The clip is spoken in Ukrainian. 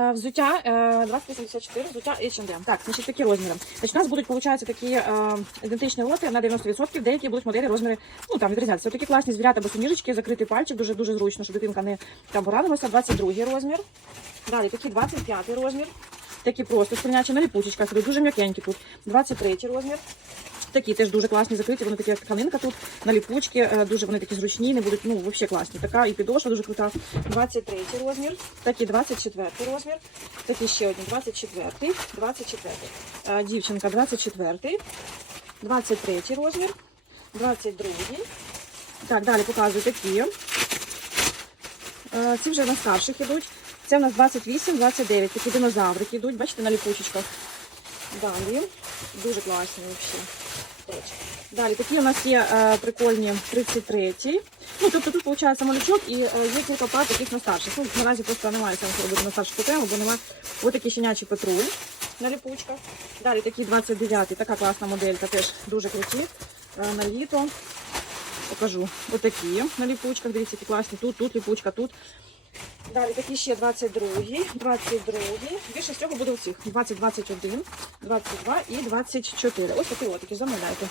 Е, Взуття е, 2084, взуття H&M. Так, значить такі розміри. Значить, у нас будуть, виходить, такі е, ідентичні лоти на 90%, деякі будуть моделі розміри, ну там відрізнятися. Такі класні звірята босоніжечки, закритий пальчик, дуже дуже зручно, щоб дитинка не там поранилася. 22 розмір. Далі такі 25 розмір. Такі просто сприйнячі на ліпучечках, дуже м'якенькі тут. 23 розмір. Такі теж дуже класні закриті, вони такі як тканинка тут, на ліпучки, е, дуже вони такі зручні, не будуть, ну, взагалі класні. Така і підошва дуже крута. 23 розмір, такі 24 розмір, такі ще одні, 24, 24. Е, Дівчинка 24, 23 розмір, 22. Так, далі показую такі. Е, Ці вже на старших ідуть. Це у нас 28, 29. Такі динозаврики йдуть, бачите, на ліпучечках. Далі. Дуже класні взагалі. Коротше. Далі такі у нас є е, прикольні 33. Ну, тобто тут виходить малючок і е, є кілька пар таких на старших. Ну, наразі просто немає сенсу робити на старших окремо, бо немає ось такі щенячі патруль на ліпучках. Далі такі 29, така класна моделька, теж дуже круті. Е, на літо. Покажу. Отакі на ліпучках. Дивіться, які класні. Тут, тут ліпучка, тут. Далі такі ще 22, 22. Більше всього буде у всіх. 20, 21, 22 і 24. Ось такі отакі, такі замовляйте.